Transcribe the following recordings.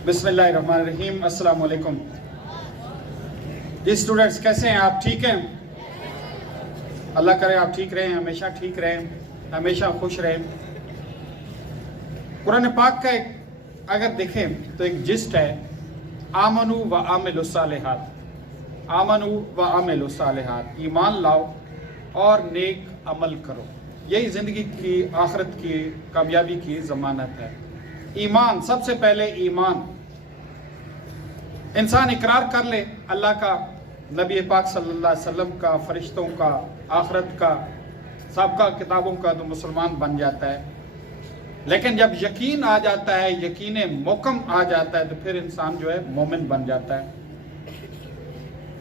बिस्मिल्लाहिर्रहमानिर्रहीम। अस्सलाम वालेकुम जी स्टूडेंट्स, कैसे हैं आप? ठीक हैं? अल्लाह करे आप ठीक रहें, हमेशा ठीक रहें, हमेशा खुश रहें। कुरान पाक का एक अगर देखें तो एक जिस्ट है, आमनु व आमिलुस सालिहात, आमनु व आमिलुस सालिहात, ईमान लाओ और नेक अमल करो। यही ज़िंदगी की आखिरत की कामयाबी की ज़मानत है। ईमान, सबसे पहले ईमान। इंसान इकरार कर ले अल्लाह का, नबी पाक सल्लल्लाहु अलैहि वसल्लम का, फरिश्तों का, आखिरत का, सबका किताबों का, तो मुसलमान बन जाता है। लेकिन जब यकीन आ जाता है, यकीन मुकम आ जाता है, तो फिर इंसान जो है मोमिन बन जाता है।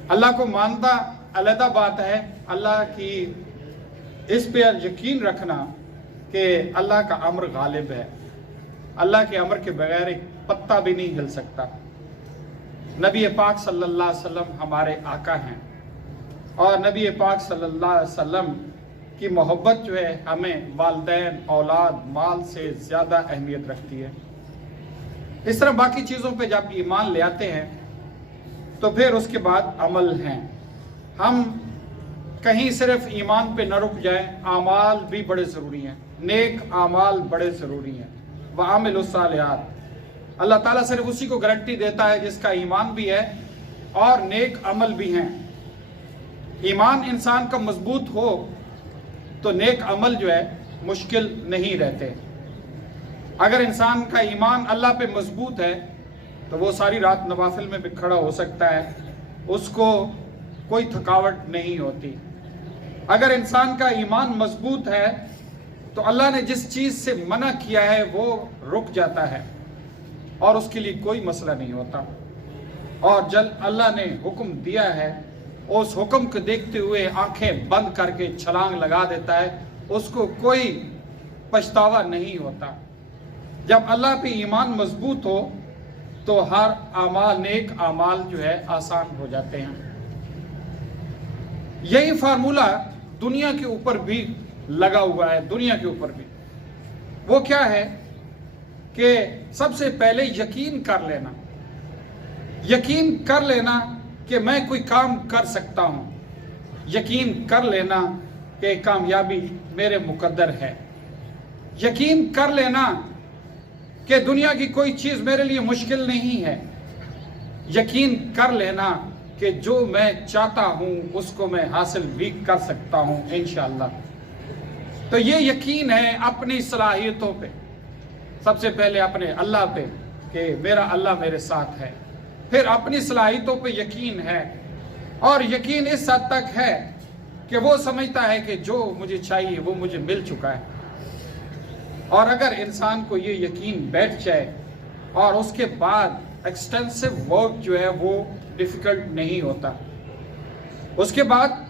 अल्लाह को मानना अलग बात है, अल्लाह की इस पे यकीन रखना कि अल्लाह का अम्र गालिब है, अल्लाह के अमर के बगैर एक पत्ता भी नहीं हिल सकता। नबी पाक सल्लल्लाहु अलैहि वसल्लम हमारे आका हैं और नबी पाक सल्लल्लाहु अलैहि वसल्लम की मोहब्बत जो है हमें वालिदैन, औलाद, माल से ज़्यादा अहमियत रखती है। इस तरह बाकी चीज़ों पे जब ईमान ले आते हैं तो फिर उसके बाद अमल हैं। हम कहीं सिर्फ ईमान पे न रुक जाएं, आमाल भी बड़े ज़रूरी हैं, नेक आमाल बड़े ज़रूरी हैं। वआमिलुस सालिहात, अल्लाह ताला सिर्फ उसी को गारंटी देता है जिसका ईमान भी है और नेक अमल भी हैं। ईमान इंसान का मजबूत हो तो नेक अमल जो है मुश्किल नहीं रहते। अगर इंसान का ईमान अल्लाह पे मजबूत है तो वो सारी रात नवाफिल में भी खड़ा हो सकता है, उसको कोई थकावट नहीं होती। अगर इंसान का ईमान मजबूत है तो अल्लाह ने जिस चीज़ से मना किया है वो रुक जाता है और उसके लिए कोई मसला नहीं होता। और जब अल्लाह ने हुक्म दिया है, उस हुक्म को देखते हुए आंखें बंद करके छलांग लगा देता है, उसको कोई पछतावा नहीं होता। जब अल्लाह पे ईमान मजबूत हो तो हर आमाल, नेक आमाल जो है आसान हो जाते हैं। यही फार्मूला दुनिया के ऊपर भी लगा हुआ है, दुनिया के ऊपर भी। वो क्या है कि सबसे पहले यकीन कर लेना, यकीन कर लेना कि मैं कोई काम कर सकता हूं, यकीन कर लेना कि कामयाबी मेरे मुकद्दर है, यकीन कर लेना कि दुनिया की कोई चीज़ मेरे लिए मुश्किल नहीं है, यकीन कर लेना कि जो मैं चाहता हूं उसको मैं हासिल भी कर सकता हूं इंशाअल्लाह। तो ये यकीन है अपनी सलाहियतों पे, सबसे पहले अपने अल्लाह पे कि मेरा अल्लाह मेरे साथ है, फिर अपनी सलाहियतों पे यकीन है, और यकीन इस हद तक है कि वो समझता है कि जो मुझे चाहिए वो मुझे मिल चुका है। और अगर इंसान को ये यकीन बैठ जाए और उसके बाद एक्सटेंसिव वर्क जो है वो डिफ़िकल्ट नहीं होता। उसके बाद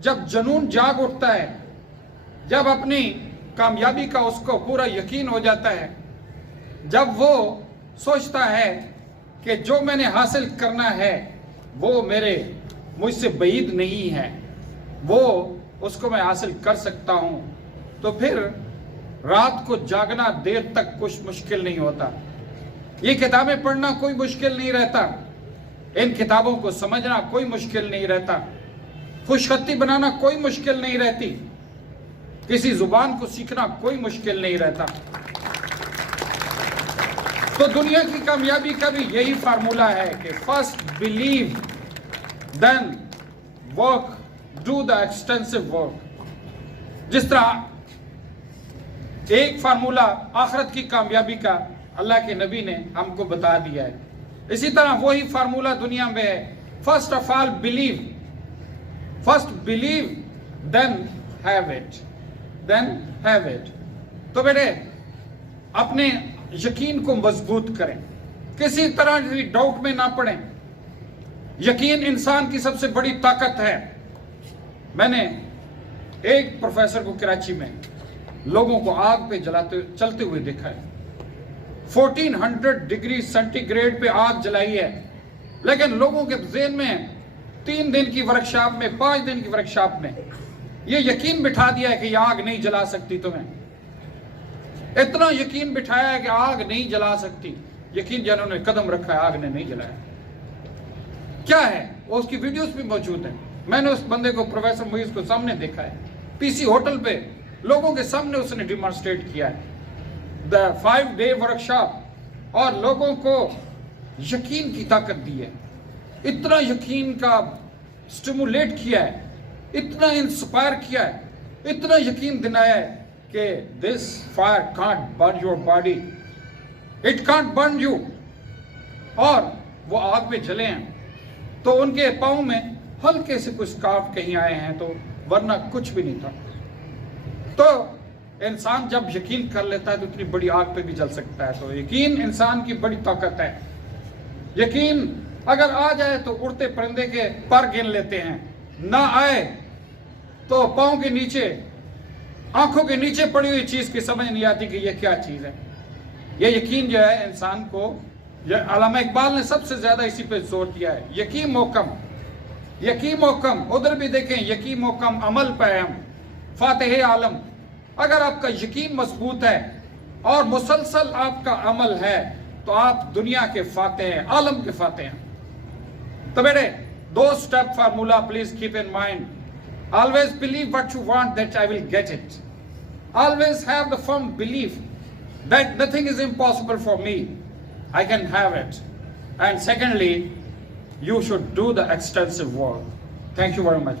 जब जुनून जाग उठता है, जब अपनी कामयाबी का उसको पूरा यकीन हो जाता है, जब वो सोचता है कि जो मैंने हासिल करना है वो मुझसे बईद नहीं है, वो उसको मैं हासिल कर सकता हूँ, तो फिर रात को जागना देर तक कुछ मुश्किल नहीं होता। ये किताबें पढ़ना कोई मुश्किल नहीं रहता, इन किताबों को समझना कोई मुश्किल नहीं रहता, खुशखती बनाना कोई मुश्किल नहीं रहती, किसी जुबान को सीखना कोई मुश्किल नहीं रहता। तो दुनिया की कामयाबी का भी यही फार्मूला है कि first believe then work, do the extensive work. जिस तरह एक फार्मूला आखिरत की कामयाबी का अल्लाह के नबी ने हमको बता दिया है, इसी तरह वही फार्मूला दुनिया में है। First of all believe, first believe then have it, then have it. तो बेटे अपने यकीन को मजबूत करें, किसी तरह की डाउट में ना पड़ें। यकीन इंसान की सबसे बड़ी ताकत है। मैंने एक प्रोफेसर को कराची में लोगों को आग पे चलते हुए देखा है। 1400 डिग्री सेंटीग्रेड पे आग जलाई है, लेकिन लोगों के ज़हन में 3 दिन की वर्कशॉप में, 5 दिन की वर्कशॉप में ये यकीन बिठा दिया है कि ये आग नहीं जला सकती तुम्हें। इतना यकीन बिठाया है कि आग नहीं जला सकती। यकीन जिन्होंने कदम रखा है आग ने नहीं जलाया। क्या है वो, उसकी वीडियोस भी मौजूद है। मैंने उस बंदे को, प्रोफेसर मुइज को सामने देखा है, पीसी होटल पे लोगों के सामने उसने डिमॉन्स्ट्रेट किया है द 5-day वर्कशॉप, और लोगों को यकीन की ताकत दी है, इतना यकीन का स्टिमुलेट किया है, इतना इंस्पायर किया है, इतना यकीन दिलाया है कि this fire can't burn your body, it can't burn you. और वो आग में जले हैं तो उनके पाँव में हल्के से कुछ स्कार्फ कहीं आए हैं, तो वरना कुछ भी नहीं था। तो इंसान जब यकीन कर लेता है तो इतनी बड़ी आग पे भी जल सकता है। तो यकीन इंसान की बड़ी ताकत है। यकीन अगर आ जाए तो उड़ते परिंदे के पर गिन लेते हैं, ना आए तो पाँव के नीचे, आंखों के नीचे पड़ी हुई चीज की समझ नहीं आती कि यह क्या चीज है। यह यकीन जो है इंसान को, अल्लामा इकबाल ने सबसे ज्यादा इसी पे जोर दिया है, यकीन मोकम, यकीन मोकम। उधर भी देखें, यकीन मोकम अमल पैम फातिह आलम। अगर आपका यकीन मजबूत है और मुसलसल आपका अमल है तो आप दुनिया के फातिह हैं, आलम के फातिह हैं। तो बेटे, 2 step formula please keep in mind. Always believe what you want that I will get it. Always have the firm belief that nothing is impossible for me. I can have it. And secondly, you should do the extensive work. Thank you very much.